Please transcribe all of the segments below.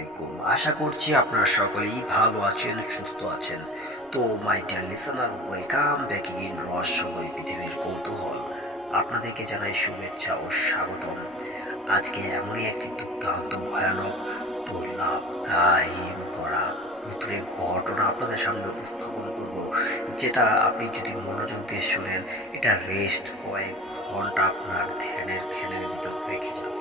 আলাইকুম। আশা করছি আপনারা সকলেই ভালো আছেন, সুস্থ আছেন। তো my dear listener, welcome back in রহস্যময় পৃথিবীর কৌতূহল। আপনাদেরকে জানাই শুভেচ্ছা ও স্বাগতম। আজকে এমনই একটি দুর্দান্ত ভয়ানক দুর্লভ কাহিম করা ভূতের ঘটনা আপনাদের সামনে উপস্থাপন করব, যেটা আপনি যদি মনোযোগ দিয়ে শুনেন, এটা রেস্ট কয়েক ঘন্টা আপনার ধ্যানের ধ্যানের ভিতর রেখে যাবে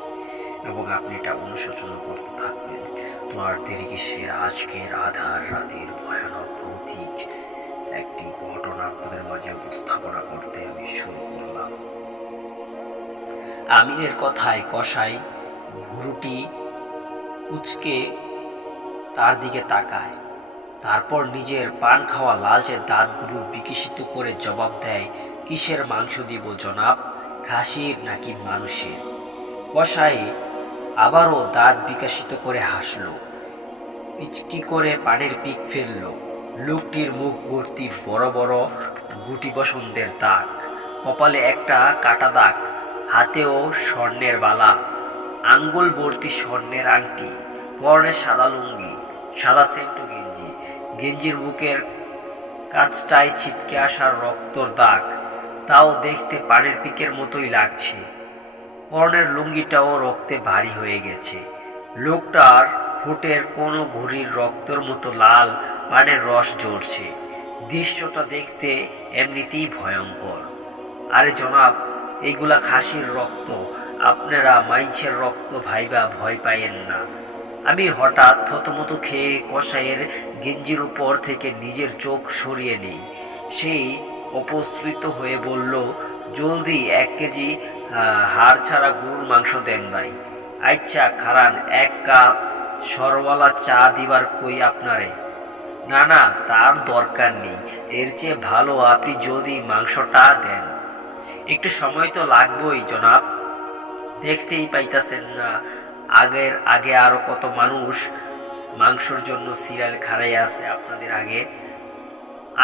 এবং আপনি এটা অনুশোচনা করতে থাকবেন। তো আর দেরি কিসের, আজকের আধার রাতের ভয়ানক ভৌতিক একটি ঘটনা আপনাদের মাঝে উপস্থাপনা করতে আমি শুরু করলাম। আমিরের কথায় কসাই ভুরুটি উচকে তার দিকে তাকায়, তারপর নিজের পান খাওয়া লালচে দাঁতগুলো বিকশিত করে জবাব দেয়, কিসের মাংস দিব জনাব, খাসির নাকি মানুষের? কসাই আবারও দাঁত বিকশিত করে হাসল, পিচকি করে পানির পিক ফেলল। লোকটির মুখ ভর্তি বড় বড় গুটি বসন্তের দাগ, কপালে একটা কাটা দাগ, হাতেও স্বর্ণের বালা, আঙ্গুল ভর্তি স্বর্ণের আংটি, পরনে সাদা লুঙ্গি, সাদা সেন্টু গেঞ্জি, গেঞ্জির বুকের কাছটায় ছিটকে আসার রক্তর দাগ, তাও দেখতে পানির পিকের মতোই লাগছে। পরনের লুঙ্গিটাও রক্তে ভারী হয়ে গেছে। লোকটার ঠোঁটের কোনো ঘুড়ির রক্তর মতো লাল পানের রস ঝরছে। দৃশ্যটা দেখতে এমনিতেই ভয়ঙ্কর। আরে জনাব, এইগুলা খাসির রক্ত, আপনারা মাইনষের রক্ত ভাইবা ভয় পাইয়েন না। আমি হঠাৎ থতমত খেয়ে কসাইয়ের গেঞ্জির উপর থেকে নিজের চোখ সরিয়ে নিই। সেই অপসৃত হয়ে বলল, জলদি 1 কেজি হাড় ছাড়া গরুর মাংস দেন ভাই। আচ্ছা খারান, 1 কাপ সরওয়ালা চা দিবার কই আপনারে? না না, তার দরকার নেই, এর চেয়ে ভালো আপনি যদি মাংসটা দেন। একটু সময় তো লাগবেই জনাব, দেখতেই পাইতাছেন না আগের আগে আরো কত মানুষ মাংসর জন্য সিরিয়াল খাড়াই আছে আপনাদের আগে।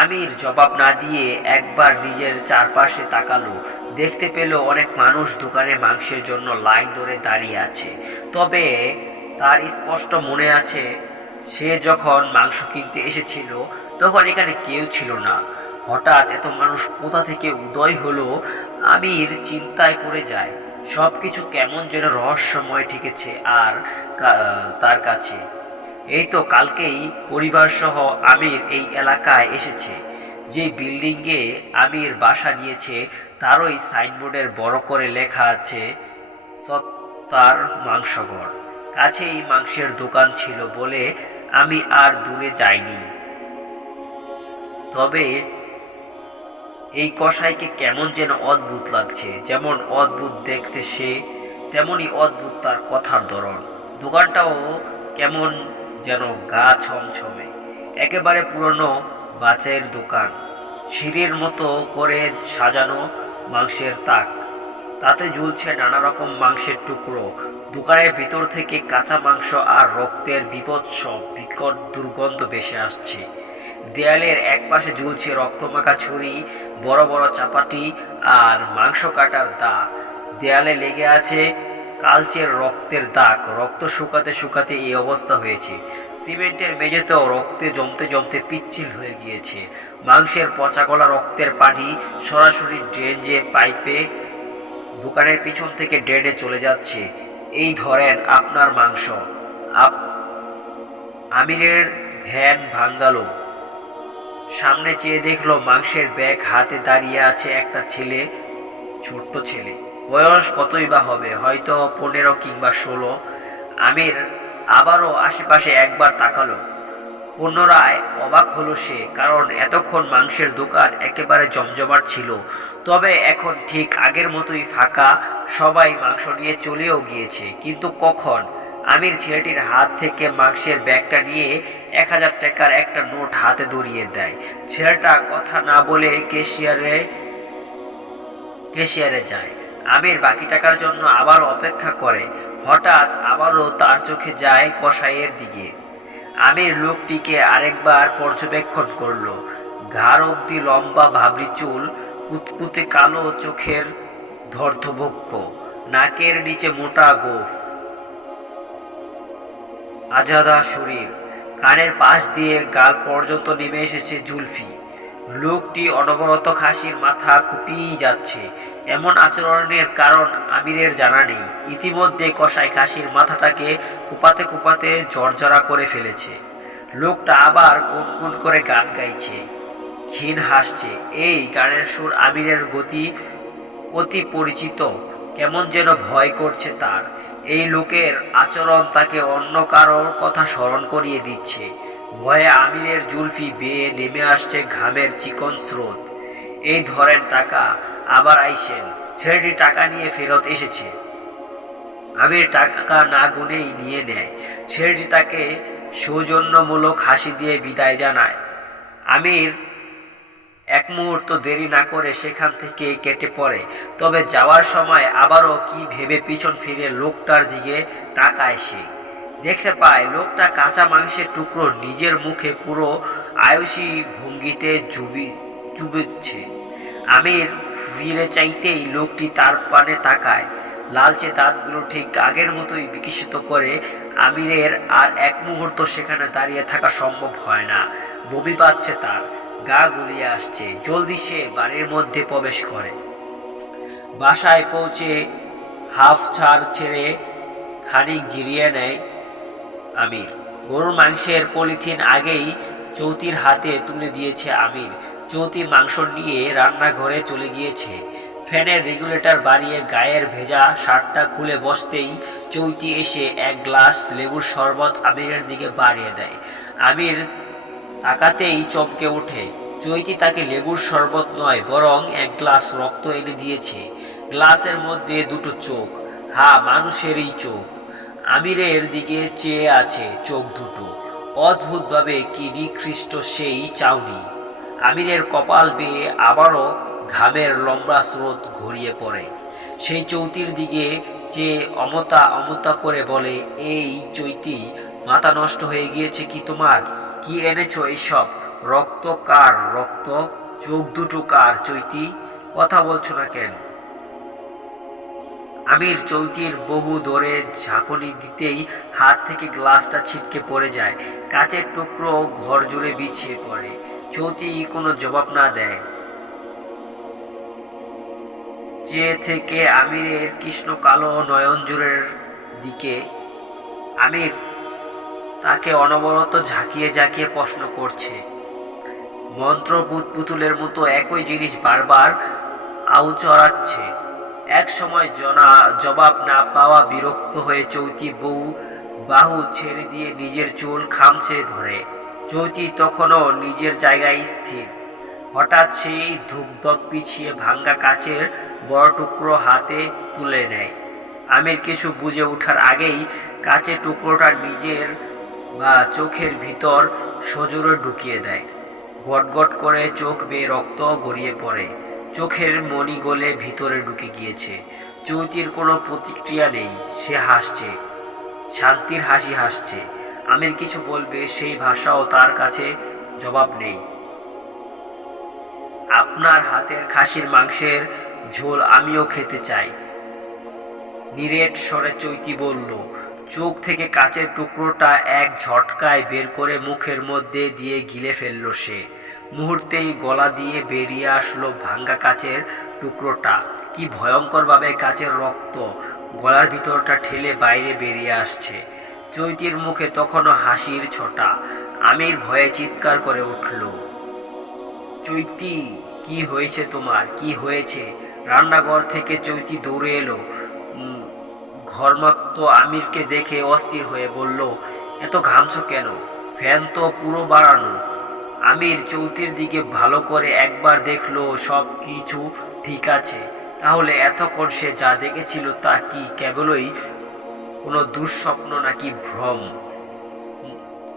আমির জবাব না দিয়ে একবার নিজের চারপাশে তাকালো, দেখতে পেল অনেক মানুষ দোকানে মাংসের জন্য লাইন ধরে দাঁড়িয়ে আছে। তবে তার স্পষ্ট মনে আছে, সে যখন মাংস কিনতে এসেছিল তখন এখানে কেউ ছিল না। হঠাৎ এত মানুষ কোথা থেকে উদয় হলো, আমির চিন্তায় পড়ে যায়। সবকিছু কেমন যেন রহস্যময় ঠেকেছে আর তার কাছে। এই তো কালকেই পরিবার সহ আমির এই এলাকায় এসেছে। যে বিল্ডিংয়ে আমির বাসা নিয়েছে তারই সাইনবোর্ডের বড় করে লেখা আছে সত্তার মাংসঘর। কাছেই মাংসের দোকান ছিল বলে আমি আর দূরে যাইনি। তবে এই কসাইকে কেমন যেন অদ্ভুত লাগছে। যেমন অদ্ভুত দেখতে সে, তেমনি অদ্ভুত তার কথার ধরন। দোকানটাও কেমন যেন গা ছমছমে, একেবারে পুরনো বাঁচের দোকান। সিঁড়ির মতো করে সাজানো মাংসের তাক, তাতে ঝুলছে নানা রকম মাংসের টুকরো। দোকানের ভিতর থেকে কাঁচা মাংস আর রক্তের বীভৎস বিকট দুর্গন্ধ ভেসে আসছে। দেয়ালের এক পাশে ঝুলছে রক্তমাখা ছুরি, বড় বড় চাপাটি আর মাংস কাটার দা। দেয়ালে লেগে আছে কালচের রক্তের দাগ, রক্ত শুকাতে শুকাতে এই অবস্থা হয়েছে। সিমেন্টের মেঝেতেও রক্তে জমতে জমতে পিচ্ছিল হয়ে গিয়েছে। মাংসের পচা গলা রক্তের পানি সরাসরি ড্রেনে পাইপে দোকানের পিছন থেকে ড্রেনে চলে যাচ্ছে। এই ধরেন আপনার মাংস। আমিরের ধ্যান ভাঙ্গালো, সামনে চেয়ে দেখলো মাংসের ব্যাগ হাতে দাঁড়িয়ে আছে একটা ছেলে, ছোট্ট ছেলে। বয়স কতই বা হবে, হয়তো 15 কিংবা 16। আমির আবারও আশেপাশে একবার তাকালো। পুনরায় অবাক হলো সে, কারণ এতক্ষণ মাংসের দোকান একেবারে জমজমাট ছিল। তবে এখন ঠিক আগের মতোই ফাঁকা, সবাই মাংস নিয়ে চলেও গিয়েছে। কিন্তু কখন? আমির ছেলেটির হাত থেকে মাংসের ব্যাগটা নিয়ে 1000 টাকার একটা নোট হাতে ধরিয়ে দেয়। ছেলেটা কথা না বলে কেশিয়ারে যায়। আমির বাকি টাকার জন্য আবার অপেক্ষা করে। হঠাৎ আবারও তার চোখে যায় কসাইয়ের দিকে। আমির লোকটিকে আরেকবার পর্যবেক্ষণ করল। ঘাড় অব্দি লম্বা ভাবরি চুল, কুতকুতে কালো চোখের ধর্ধবক্ষ, নাকের নিচে মোটা গোঁফ, আজাদা শরীর, কানের পাশ দিয়ে গাল পর্যন্ত নেমে এসেছে জুলফি। লোকটি অনবরত খাসির মাথা কুপিয়ে যাচ্ছে। এমন আচরণের কারণ আমিরের জানা নেই। ইতিমধ্যে কসাই খাসির মাথাটাকে কুপাতে কুপাতে জর্জরা করে ফেলেছে। লোকটা আবার গুনগুন করে গান গাইছে, ক্ষীণ হাসছে। এই গানের সুর আমিরের অতি পরিচিত, কেমন যেন ভয় করছে তার। এই লোকের আচরণ তাকে অন্য কারোর কথা স্মরণ করিয়ে দিচ্ছে। ভয়ে আমিরের জুলফি বেয়ে নেমে আসছে ঘামের চিকন স্রোত। এই ধরেন টাকা। আবার আইসেন। ছেলেটি টাকা নিয়ে ফেরত এসেছে। আমির টাকা না গুনেই নিয়ে নেয়। ছেলেটি তাকে সৌজন্যমূলক হাসি দিয়ে বিদায় জানায়। আমির এক মুহূর্ত দেরি না করে সেখান থেকে কেটে পড়ে। তবে যাওয়ার সময় আবারও কি ভেবে পিছন ফিরে লোকটার দিকে তাকায় সে। দেখতে পায় লোকটা কাঁচা মাংসের টুকরো নিজের মুখে পুরো আয়ুষী ভঙ্গিতে চুবিচ্ছে। আমির ফিরে চাইতেই লোকটি তার পানে তাকায়। লালচে দাঁতগুলো ঠিক আগের মতোই বিকশিত করে। আমিরের আর এক মুহূর্ত সেখানে দাঁড়িয়ে থাকা সম্ভব হয় না। বমি পাচ্ছে তার, গা গুলিয়ে আসছে। জলদি সে বাড়ির মধ্যে প্রবেশ করে। বাসায় পৌঁছে হাফ ছাড় ছেড়ে খানিক জিরিয়ে নেয় আমির। গরুর মাংসের পলিথিন আগেই চৌতির হাতে তুলে দিয়েছে আমির। চৌতি মাংস নিয়ে রান্নাঘরে চলে গিয়েছে। ফ্যানের রেগুলেটর বাড়িয়ে গায়ের ভেজা শার্টটা খুলে বসতেই চৌতি এসে এক গ্লাস লেবুর শরবত আমিরের দিকে বাড়িয়ে দেয়। আমির তাকাতেই চমকে ওঠে। চৈতি তাকে লেবুর শরবত নয়, বরং এক গ্লাস রক্ত এনে দিয়েছে। গ্লাসের মধ্যে দুটো চোখ, মানুষেরই চোখ। আমিরের দিকে চেয়ে আছে চোখ দুটো। অদ্ভুতভাবে কি নিকৃষ্ট সেই চাউনি। আমিরের কপাল বেয়ে আবারও ঘামের লম্বা স্রোত গড়িয়ে পড়ে। সেই চৌতির দিকে চেয়ে অমতা অমতা করে বলে, এই চৈতি, মাথা নষ্ট হয়ে গিয়েছে কি তোমার? কি এনেছো এইসব? রক্ত কার? রক্ত? চোখ দুটো কার চৈতি? কথা বলছো না কেন? আমির চৌতির বহু দৌড়ে ঝাঁকুনি দিতেই হাত থেকে গ্লাসটা ছিটকে পড়ে যায়। কাচের টুকরো ঘর জুড়ে বিছিয়ে পড়ে। চৌতি কোনো জবাব না দেয়। চেয়ে থেকে আমিরের কৃষ্ণ কালো নয়ন জুড়ের দিকে। আমির তাকে অনবরত ঝাঁকিয়ে ঝাঁকিয়ে প্রশ্ন করছে। মন্ত্রপুত পুতুলের মতো একই জিনিস বারবার আউচড়াচ্ছে। এক সময় জবাব না পাওয়া বিরক্ত হয়ে চৌতি বাহু ছেড়ে দিয়ে নিজের চুল খামচে ধরে। চৌতি তখনও নিজের জায়গায় স্থির। হঠাৎ সেই ধুকধক পিছিয়ে ভাঙ্গা কাচের বড় টুকরো হাতে তুলে নেয়। আমির কিছু বুঝে ওঠার আগেই কাচের টুকরোটা নিজের চোখের ভিতর সজোরে ঢুকিয়ে দেয়। গটগট করে চোখ বেয়ে রক্ত গড়িয়ে পড়ে। চোখের মণি গলে ভিতরে ঢুকে গিয়েছে। চৌতির কোনো প্রতিক্রিয়া নেই। সে হাসছে, শান্তির হাসি হাসছে। আমির কিছু বলবে, সেই ভাষাও তার কাছে জবাব নেই। আপনার হাতের খাসির মাংসের ঝোল আমিও খেতে চাই, নিরেট স্বরে চৈতি বলল। চোখ থেকে কাচের টুকরোটা এক ঝটকায় বের করে মুখের মধ্যে দিয়ে গিলে ফেলল সে। মুহূর্তেই গলা দিয়ে বেরিয়ে আসলো ভাঙ্গা কাচের টুকরোটা। কি ভয়ঙ্করভাবে কাচের রক্ত গলার ভিতরটা ঠেলে বাইরে বেরিয়ে আসছে। চৈতির মুখে তখনও হাসির ছোটা। আমির ভয়ে চিৎকার করে উঠল, চৈতি, কি হয়েছে তোমার? কি হয়েছে? রান্নাঘর থেকে চৈতি দৌড়ে এলো। ঘর্মাক্ত আমিরকে দেখে অস্থির হয়ে বলল, এত ঘামছো কেন? ফ্যান তো পুরো বাড়ানো। আমির চৌতির দিকে ভালো করে একবার দেখলো, সব কিছু ঠিক আছে। তাহলে এতক্ষণ সে যা দেখেছিল তা কি কেবলই কোনো দুঃস্বপ্ন নাকি ভ্রম?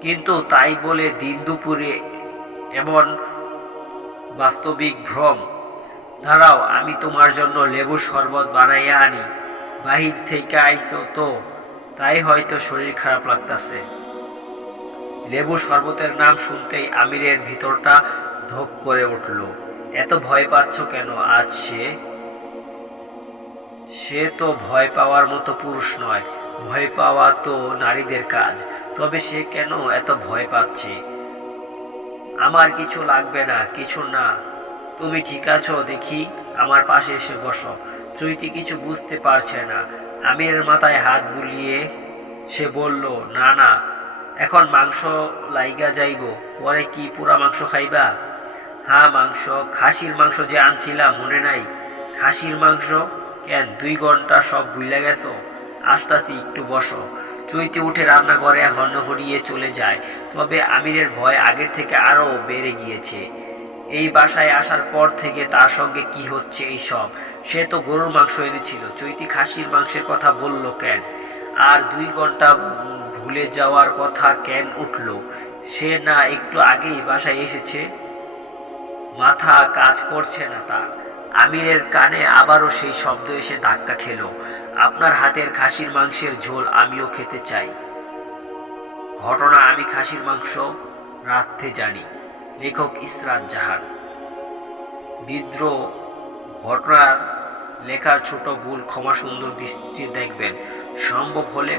কিন্তু তাই বলে দিন দুপুরে এমন বাস্তবিক ভ্রম? দাঁড়াও, আমি তোমার জন্য লেবুর শরবত বানাইয়া আনি। বাহির থেকে আইসো তো, তাই হয়তো শরীর খারাপ লাগতেছে। লেবুর শরবতের নাম শুনতেই আমিরের ভিতরটা ধক করে উঠল। এত ভয় পাচ্ছ কেন আজ? সে তো ভয় পাওয়ার মতো পুরুষ নয়। ভয় পাওয়া তো নারীদের কাজ। তবে সে কেন এত ভয় পাচ্ছে? আমার কিছু লাগবে না, কিছু না। তুমি ঠিক আছো দেখি, আমার পাশে এসে বসো। চৈতি কিছু বুঝতে পারছে না। আমিরের মাথায় হাত বুলিয়ে সে বলল, না না, এখন মাংস লাইগা যাইব, পরে কি পুরা মাংস খাইবা? হ্যাঁ, মাংস, খাসির মাংস যে আনছিলাম মনে নাই? খাসির মাংস? কেন 2 ঘন্টা সব ভুইলা গেছো? আসতাছি, একটু বসো। চৈতি উঠে রান্নাঘরে হনহরিয়ে চলে যায়। তবে আমিরের ভয় আগের থেকে আরো বেড়ে গিয়েছে। এই বাসায় আসার পর থেকে তার সঙ্গে কি হচ্ছে এই সব? সে তো গরুর মাংস এনেছিল, চৈতি খাসির মাংসের কথা বলল কেন? আর 2 ঘন্টা ভুলে যাওয়ার কথা কেন উঠল? সে না একটু আগেই বাসায় এসেছে? মাথা কাজ করছে না তার। আমিরের কানে আবারও সেই শব্দ এসে ধাক্কা খেলো, আপনার হাতের খাসির মাংসের ঝোল আমিও খেতে চাই। ঘটনা আমি খাসির মাংস রাঁধতে জানি। লেখক ইসরাত জাহান। বিদ্রোহ। ঘটনার লেখার ছোট ভুল ক্ষমা সুন্দর দৃষ্টিতে দেখবেন। সম্ভব হলে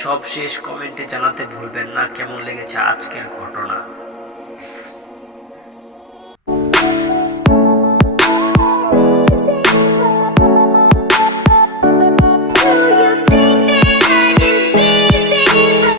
সব শেষ কমেন্টে জানাতে ভুলবেন না কেমন লেগেছে আজকের ঘটনা।